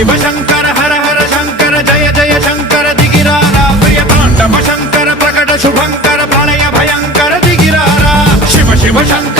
शिव शंकर हर हर शंकर जय जय शंकर दिगिरारा प्रिय तांडव शंकर प्रकट शुभंकर प्रलय भयंकर दिगिरारा शिव शिव शंकर